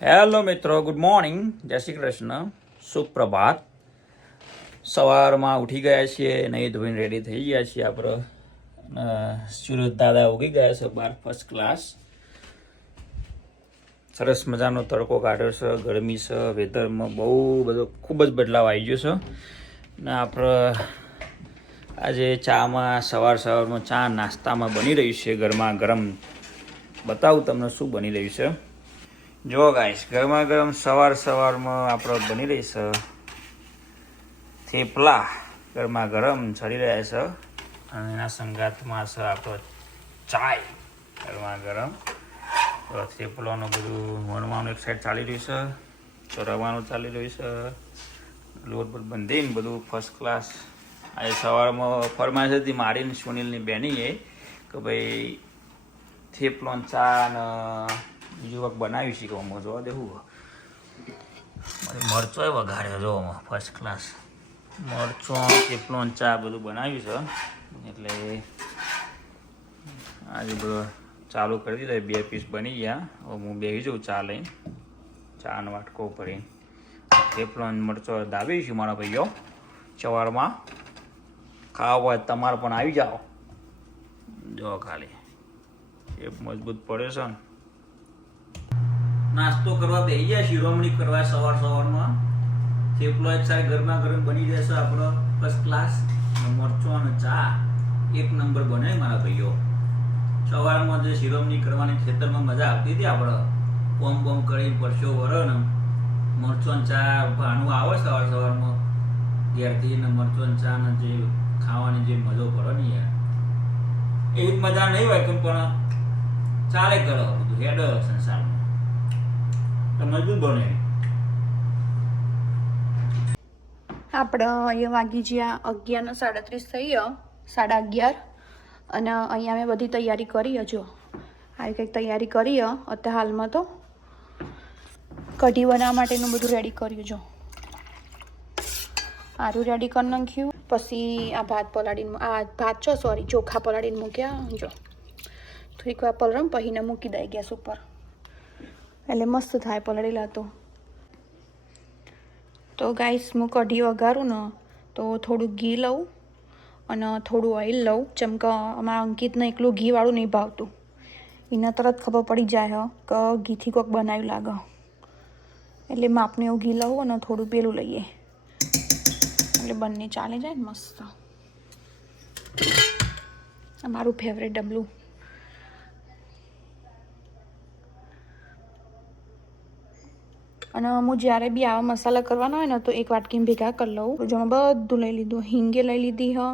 Hello મિત્રો, good morning, જય શ્રી કૃષ્ણ, સુપ્રભાત. સવારમાં ઉઠી ગયા છીએ, નહીં ધોઈને રેડી થઈ ગયા છીએ આપણે. સુરત દાદા ઉગી ગયા છે બહાર, ફર્સ્ટ ક્લાસ. સરસ મજાનો તડકો કાઢ્યો છે, ગરમી છે, વેધરમાં બહુ બધો ખૂબ જ બદલાવ આવી ગયો છે. ને આપણે આજે ચામાં સવારમાં ચા નાસ્તામાં બની રહ્યું છે ગરમા ગરમ. બતાવું તમને શું બની રહ્યું છે. જો ગાઈસ, ગરમા ગરમ સવારમાં આપણે બની રહી છે થેપલા. ગરમા ગરમ ચડી રહ્યા છે અને એના સંગાતમાં છે આપણો ચાય ગરમા ગરમ. તો થેપલાનું બધું વણવાનું એક સાઈડ ચાલી રહ્યું છે, તો રવાનું ચાલી રહ્યું છે, લોટ બોટ બંધીને બધું ફર્સ્ટ ક્લાસ. આજે સવારમાં ફરમાઈશ હતી મારી સુનિલની બેનીએ કે ભાઈ થેપલો ચા ને બીજું કંઈક બનાવ્યું છે. કે આમાં જોવા દેવું મરચોય વઘાર્યો જો આમાં ફર્સ્ટ ક્લાસ. મરચો થેપલો ચા બધું બનાવ્યું છે. એટલે આજે બધું ચાલુ કરી દીધા. 2 પીસ બની ગયા. હવે હું બેસી જાઉં ચા લઈને, ચાનો વાટકો ભરીને. થેપલો મરચો દાબીશું મારા ભાઈઓ. સવારમાં ખાવા હોય તમારે પણ આવી જાઓ. જો ખાલી એ મજબૂત પડે છે ને. નાસ્તો કરવા બેસી ગયા, શિરોમણી કરવા સવારમાં. થેપલો એક સાઈડ ગરમા ગરમ બની જશે આપણો ફર્સ્ટ ક્લાસ. મરચો અને ચા એક નંબર બને મારા ભાઈઓ. સવારમાં જે શિરોમણી કરવાની ખેતરમાં મજા આવતી હતી આપણે, બોમ બોમ કરી પરસો વરો ને મરચો ને ચા ભાનું આવે સવારમાં ત્યારથી ને મરચો ને ચા ને જે ખાવાની જે મજો પડે ને યાર, એવી મજા નહીં હોય પણ ચાલે કરો બધું હેડ સંસારમાં. મજબૂત બને. આપણે અહીંયા વાગી જ્યાં 11:37 થઈ ગયો, 11:30. અને અહીંયા મેં બધી તૈયારી કરી. જો આવી કંઈક તૈયારી કરી અત્યારે હાલમાં. તો કઢી બનાવવા માટેનું બધું રેડી કર્યું. જો આરું રેડી કરી નાખ્યું. પછી આ ભાત પલાળીને, ચોખા પલાળીને મૂક્યા. જો થોડીક વાર પલળમ પછી મૂકી દઈ ગેસ ઉપર, એટલે મસ્ત થાય પલળેલા. તો ગાઈસ, હું કઢી વઘારું ને તો થોડું ઘી લઉં અને થોડું ઓઇલ લઉં. ચમકે અમારા અંકિતને એકલું ઘીવાળું નહીં ભાવતું. એને તરત ખબર પડી જાય કે ઘીથી કોઈક બનાવ્યું લાગે. એટલે માપને એવું ઘી લઉં અને થોડું પેલું લઈએ, એટલે બંને ચાલી જાય ને મસ્ત. મારું ફેવરેટ ડબલું. અને હું જ્યારે બી આવા મસાલા કરવાના હોય ને તો એક વાટકીમાં ભેગા કરી લઉં. જેમાં બધું લઈ લીધું. હિંગે લઈ લીધી,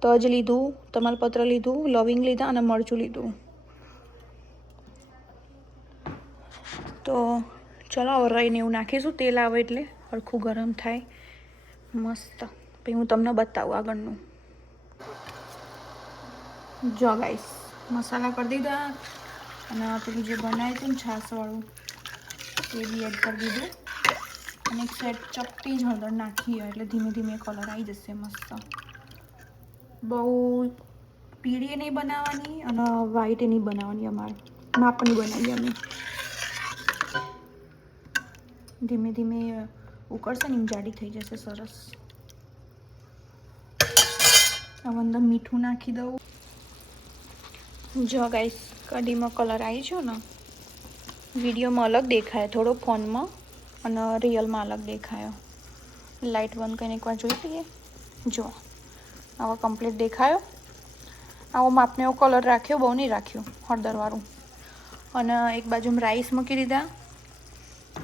તજ લીધું, તમાલપત્ર લીધું, લવિંગ લીધા અને મરચું લીધું. તો ચલો હવે રહીને એવું નાખીશું. તેલ આવે એટલે હરખું ગરમ થાય મસ્ત. પછી હું તમને બતાવું આગળનું. જો ગાઈસ, મસાલા કરી દીધા અને પેલું જે બનાવ્યું હતું ને છાશવાળું એ બી એડ કરી દીધું. અને એક સેટ ચપટી જ હળદર નાખી હોય એટલે ધીમે ધીમે કલર આવી જશે મસ્ત. બહુ પીળી નહીં બનાવવાની અને વ્હાઈટ નહીં બનાવવાની. અમારે માપની બનાવીએ અમે. ધીમે ધીમે ઉકળશે ને એમ જાડી થઈ જશે સરસ. હવે અંદર મીઠું નાખી દઉં. જો ગાઈસ, કઢીમાં કલર આવી છે ને. વિડીયોમાં અલગ દેખાય થોડો, ફોનમાં અને રિયલમાં અલગ દેખાયો. લાઇટ બંધ કરીને એકવાર જોઈ લઈએ. જો આવો કમ્પ્લીટ દેખાયો. આવો માપને એવો કલર રાખ્યો, બહુ નહીં રાખ્યો, હળદરવાળું. અને એક બાજુમાં રાઈસ મૂકી દીધા.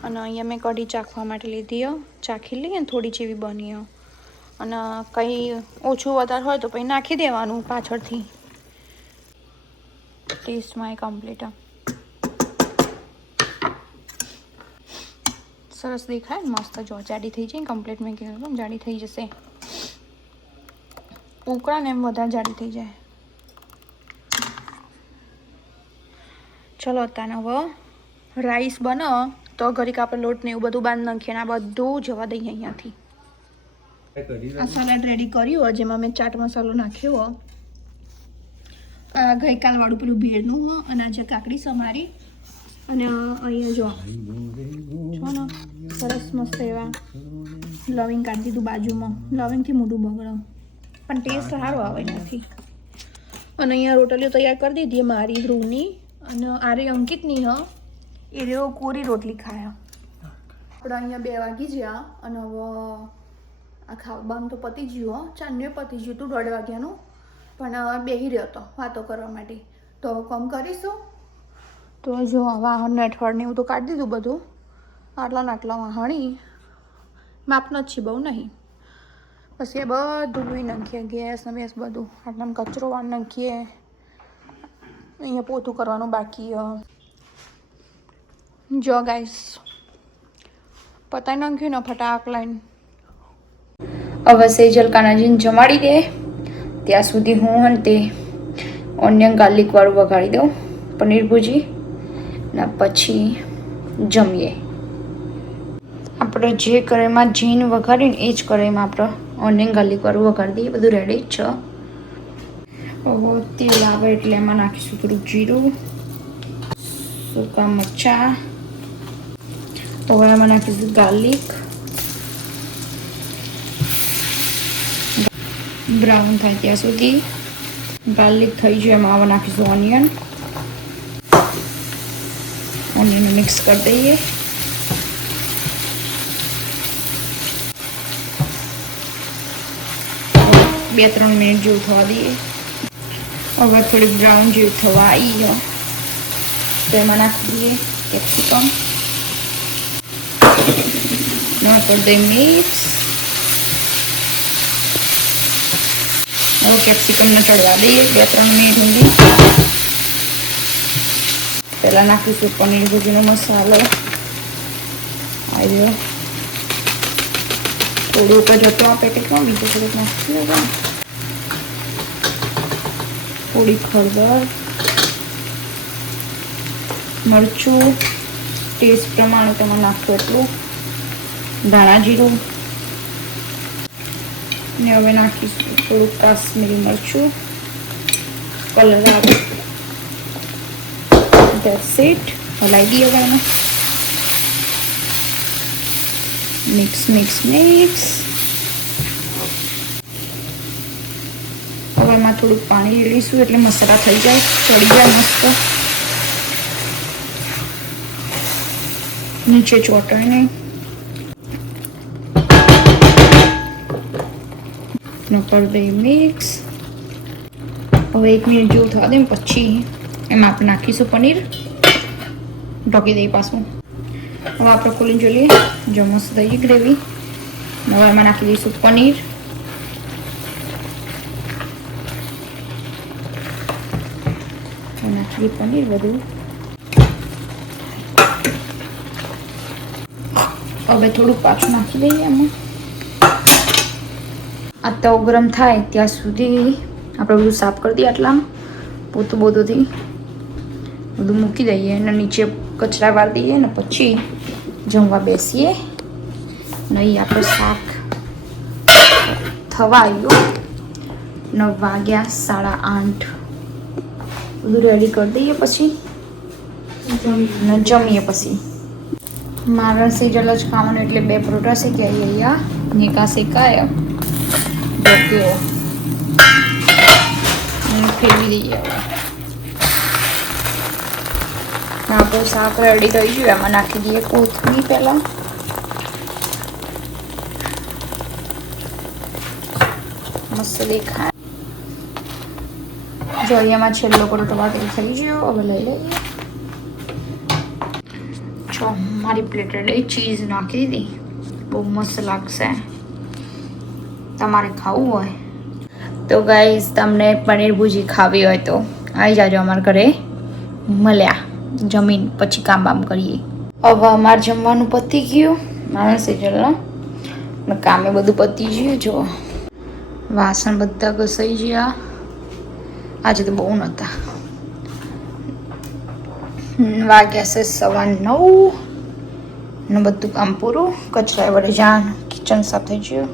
અને અહીંયા મેં કઢી ચાખવા માટે લીધી. ચાખી લઈએ ને થોડી જેવી બની. અને કંઈ ઓછું વધારે હોય તો પછી નાખી દેવાનું પાછળથી. ટેસ્ટમાં એ કમ્પ્લીટ સરસ દેખાય ને મસ્ત. જો જાડી થઈ જાય કમ્પ્લીટ. મેં કીધું જાડી થઈ જશે. ઉકળા ને એમ વધારે જાડી થઈ જાય. ચલો અત્યારે હવે રાઈસ બનો તો ઘડીક આપણે લોટ ને એવું બધું બાંધી નાખીએ. ને આ બધું જવા દઈએ અહીંયાથી. આ સલાડ રેડી કર્યું જેમાં મેં ચાટ મસાલો નાખ્યો. ગઈકાલ વાળું પેલું ભેળનું અને આજે કાકડી સમારી અને અહીંયા જો ને સરસ મસ્ત એવા લવિંગ કાઢી દીધું બાજુમાં. લવિંગથી મોઢું બગડો પણ ટેસ્ટ સારો આવે નથી. અને અહીંયા રોટલીઓ તૈયાર કરી દીધી મારી ધ્રુવની અને આરે અંકિતની એ રહ્યો કોરી રોટલી ખાયા. આપણે અહીંયા 2 વાગી ગયા અને હવે આ ખાવાનું તો પતી ગયું. ચાંદીઓ પતી ગયું હતું 1:30 વાગ્યાનું, પણ બેસી રહ્યો હતો વાતો કરવા માટે. તો હવે કામ કરીશું. તો જો વાહન અઠવાડિયે એવું તો કાઢી દીધું બધું. આટલા ને આટલા વાહણી માપના જ છે, બહુ નહીં. પછી એ બધું ધોઈ નાખીએ, ગેસ ને બેસ બધું. આટલામાં કચરો વાર નાખીએ. અહીંયા પોતું કરવાનું બાકી. જો ગાઈસ પતાઈ નાખ્યું ને ફટાક લાઈન. હવે સેજલ કાનાજીને જમાડી દે ત્યાં સુધી હું અને તે ઓનિયન ગાર્લિક વાળું વઘાડી દઉં પનીર ભુજી ને પછી જમીએ. આપણે જે કઢાઈમાં જીન વઘારીને એ જ કઢાઈમાં આપણે ઓનિયન ગાર્લિક વાળું વઘાડી દઈએ. બધું રેડી જ છે. હવે તેલ આવે એટલે એમાં નાખીશું થોડું જીરું, સૂકા મરચાં. હવે એમાં નાખીશું ગાર્લિક. બ્રાઉન થાય ત્યાં સુધી ગાર્લિક થઈ જાય. એમાં હવે નાખીશું ઓનિયન. ઓનિયન મિક્સ કરી દઈએ. બે 3 મિનિટ જેવું થવા દઈએ. હવે થોડીક બ્રાઉન જેવું થવા આવી જાય તો એમાં નાખી દઈએ કેપ્સિકમ. કરી દઈએ મિક્સ. હવે કેપ્સિકમને ચડવા દઈએ 2-3 મિનિટ સુધી. પહેલાં નાખીશું પનીર ભુજીનો મસાલો. આવ્યો થોડુંક જ હતો આ પેકેટમાં, બીજું થોડુંક નાખી દેવા. થોડી હળદર, મરચું ટેસ્ટ પ્રમાણે તમે નાખો એટલું, ધાણા જીરું ને હવે નાખીશું થોડુંક કાશ્મીરી મરચું કલર આવે. That's it. હલાવી દઈએ હવે એને. Mix mix mix. હવે એમાં થોડુંક પાણી રેડીશું એટલે મસાલા થઈ જાય, ચડી જાય મસ્ત. નીચે ચોટાય નહીં. કરી દઈએ મિક્સ. હવે 1 મિનિટ જેવું થવા દે પછી એમાં આપણે નાખીશું પનીર. ઢોકી દઈએ પાછું. હવે આપણે ખોલીને જોઈએ. જો મસ્ત થઈ ગ્રેવી. હવે એમાં નાખી દઈશું પનીર. નાખી પનીર બધું. હવે થોડુંક પાછું નાખી દઈએ એમાં. આ તવો ગરમ થાય ત્યાં સુધી આપણે બધું સાફ કરી દઈએ. આટલામાં પોતું બધુંથી બધું મૂકી દઈએ અને નીચે કચરા વાર દઈએ ને પછી જમવા બેસીએ. નહીં આપણે શાક થવા આવ્યું. 9 વાગ્યા 8:30. બધું રેડી કરી દઈએ પછી જમીએ. પછી મારા સેજલ જ ખાવાનું એટલે 2 પરોઠા શેક્યા અહીંયા નિકા શેકાય ઢોક્યો અને ફેરવી દઈએ. હવે આપણું શાક રેડી થઈ ગયું. એમાં નાખી દઈએ કોથમીર પહેલાં. મસ્ત દેખાય. જો અહીંયામાં છેલ્લો પરોઠો બાકી થઈ ગયો. હવે લઈ લઈએ. જો મારી પ્લેટ રેડી. ચીઝ નાખી દીધી. બહુ મસ્ત લાગશે. તમારે ખાવું હોય તો ગાઈસ તમને પનીર ભુજી ખાવી હોય તો આવી જાજો અમારા ઘરે. મળ્યા જમીન પછી કામ બામ કરીએ. હવે અમારે જમવાનું પતી ગયું. મારા સેજલનો કામે બધું પતી ગયું. જો વાસણ બધા ઘસાઈ ગયા. આજે તો બહુ નહોતા. વાગ્યા છે 9:15 ને બધું કામ પૂરું. કચરા વડે જાન કિચન સાફ થઈ ગયું.